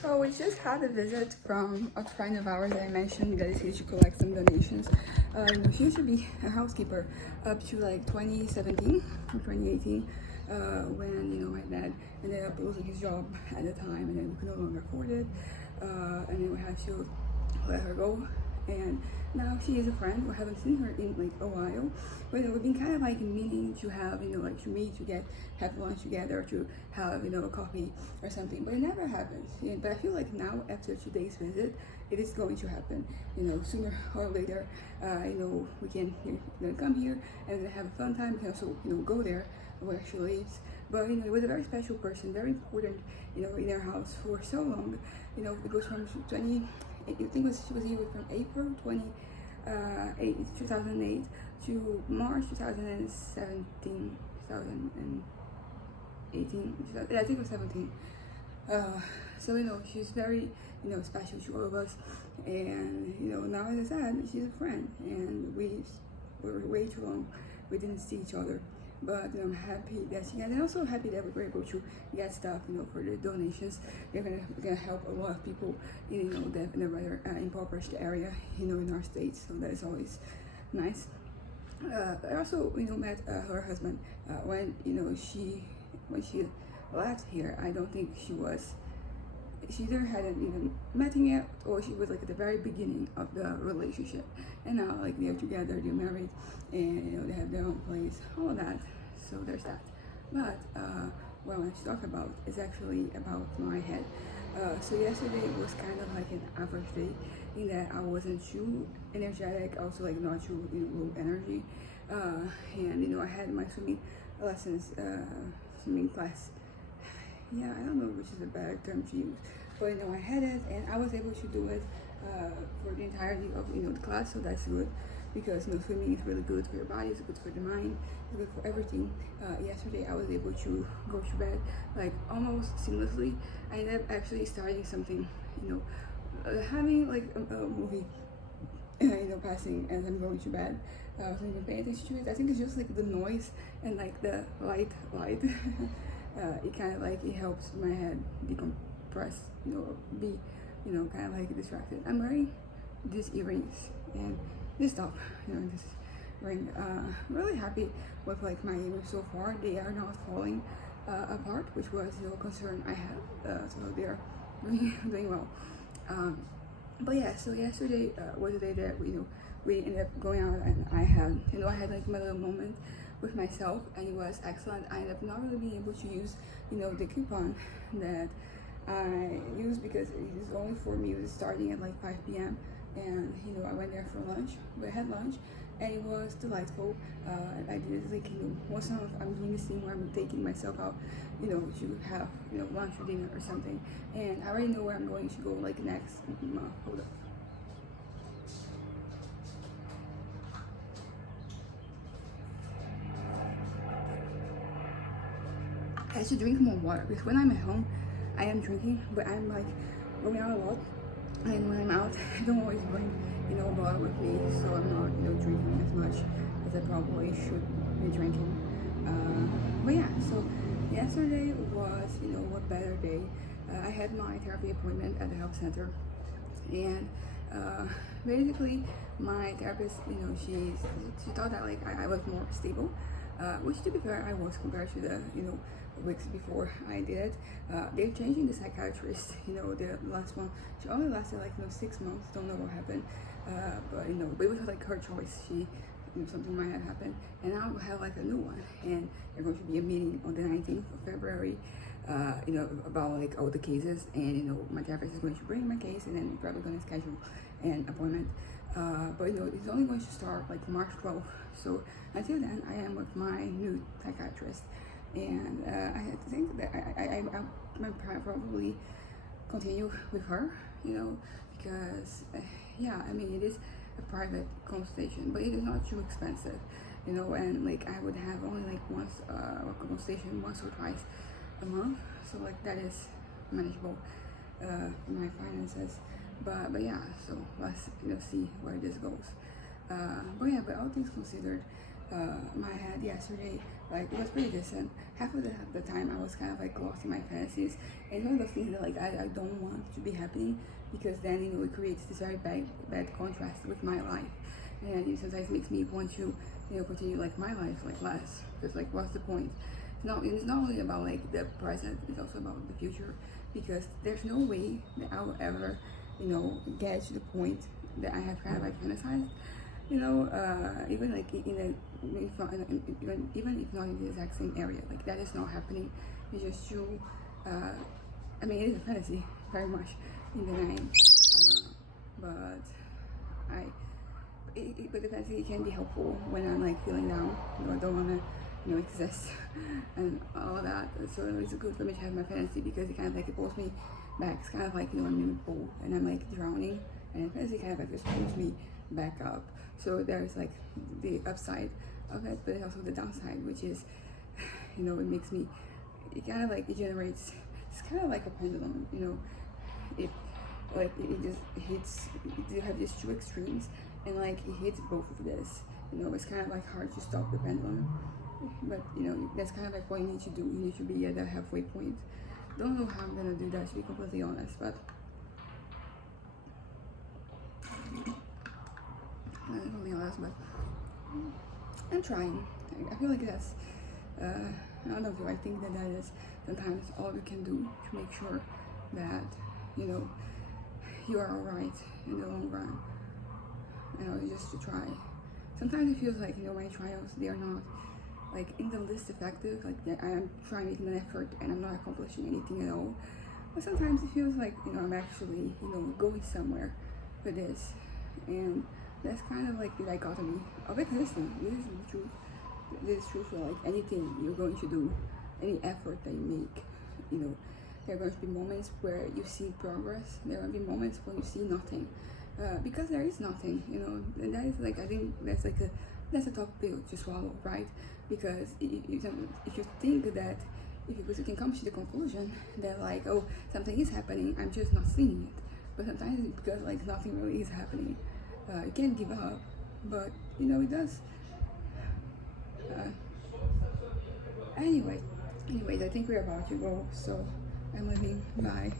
So we just had a visit from a friend of ours that I mentioned that is here to collect some donations. She used to be a housekeeper up to like 2017 or 2018 when my dad ended up losing his job at the time and then we could no longer afford it and then we had to let her go. And now she is a friend. We haven't seen her in like a while, but we've been kind of like meaning to have like to meet, to have lunch together, to have a coffee or something, but it never happens. Yeah, but I feel like now after today's visit it is going to happen, sooner or later. We can come here and have a fun time. We can also go there where she lives. But it was a very special person, very important in our house for so long. It goes from 20, I think she was here from April 2008 to March 2017, 2018, yeah, I think it was 17. So she's very special to all of us, and now, as I said, she's a friend, and we were way too long we didn't see each other. But I'm happy that she got, and also happy that we were able to get stuff, for the donations. They're gonna help a lot of people in the rather impoverished area, in our state. So that is always nice. I also met her husband when she left here. I don't think she either hadn't even met him yet, or she was like at the very beginning of the relationship, and now like they're together, they're married, and they have their own place, all of that. So there's that. But what I want to talk about is actually about my head. So yesterday was kind of like an average day in that I wasn't too energetic, also like not too low energy, and I had my swimming lessons, swimming class. Yeah, I don't know which is a better term to use, but I had it and I was able to do it for the entirety of the class, so that's good, because swimming is really good for your body, it's good for the mind, it's good for everything. Yesterday I was able to go to bed like almost seamlessly. I ended up actually starting something, having like a movie passing as I'm going to bed. I wasn't even paying attention to it. I think it's just like the noise and like the light. It kind of like it helps my head decompress, be kind of like distracted. I'm wearing these earrings and this top, this ring. Really happy with like my earrings so far. They are not falling apart, which was a concern I had. So they are doing well. But yeah, so yesterday was the day that we ended up going out, and I had like my little moment with myself, and it was excellent. I ended up not really being able to use the coupon that I used because it was only for me. It was starting at like 5 p.m. and I went there for lunch. We had lunch and it was delightful. I did like once in a while I'm doing this thing where I'm taking myself out to have lunch or dinner or something, and I already know where I'm going to go like next month. Hold up. I should drink more water because when I'm at home I am drinking, but I'm like going out a lot, and when I'm out I don't always bring a bottle with me, so I'm not drinking as much as I probably should be drinking. But yeah, so yesterday was a better day. I had my therapy appointment at the health center, and basically my therapist she thought that like I was more stable, which to be fair I was compared to the weeks before I did it. They're changing the psychiatrist. The last one, she only lasted like 6 months. Don't know what happened, but but it was like her choice. She something might have happened, and now we have like a new one, and there's going to be a meeting on the 19th of February, about like all the cases, and my therapist is going to bring my case, and then probably going to schedule an appointment. But it's only going to start like March 12th, so until then I am with my new psychiatrist, and I think that I might probably continue with her, because yeah, I mean, it is a private consultation, but it is not too expensive, and like I would have only like once a consultation once or twice a month, so like that is manageable for my finances. But yeah, so let's see where this goes. But yeah, but all things considered, my head yesterday, like it was pretty decent. Half of the time I was kind of like lost in my fantasies, and one of those things that like I don't want to be happening, because then it creates this very bad contrast with my life, and it sometimes makes me want to continue like my life like less, because like what's the point? It's not only about like the present, it's also about the future, because there's no way that I will ever get to the point that I have kind of like fantasized, even like even if not in the exact same area, like that is not happening. It's just too I mean, it is a fantasy very much in the name, but but the fantasy can be helpful when I'm like feeling down, I don't want to exist and all that. So it's good for me to have my fantasy, because it kind of like it pulls me back. It's kind of like I'm in a pool and I'm like drowning, and fantasy kind of like just pulls me back up. So there's like the upside of it, but also the downside, which is it makes me, it kind of like it generates, it's kind of like a pendulum, it like it just hits, you have these two extremes, and like it hits both of this, it's kind of like hard to stop the pendulum, but that's kind of like what you need to do. You need to be at that halfway point. Don't know how I'm gonna do that, to be completely honest, but I'm trying. I feel like that's I don't know, I think that is sometimes all you can do to make sure that you are alright in the long run, just to try. Sometimes it feels like my trials, they are not like in the least effective, like I am trying making an effort and I'm not accomplishing anything at all. But sometimes it feels like I'm actually going somewhere with this, and that's kind of like the dichotomy of existence. This is the truth. This is true for like anything you're going to do, any effort that you make. There are going to be moments where you see progress. There are going to be moments when you see nothing, because there is nothing. And that is like, I think that's a tough pill to swallow, right? Because if you think that, because you can come to the conclusion that like, oh, something is happening, I'm just not seeing it. But sometimes it's because like nothing really is happening. You can't give up, but it does. Anyways, I think we're about to go, so I'm leaving. Bye.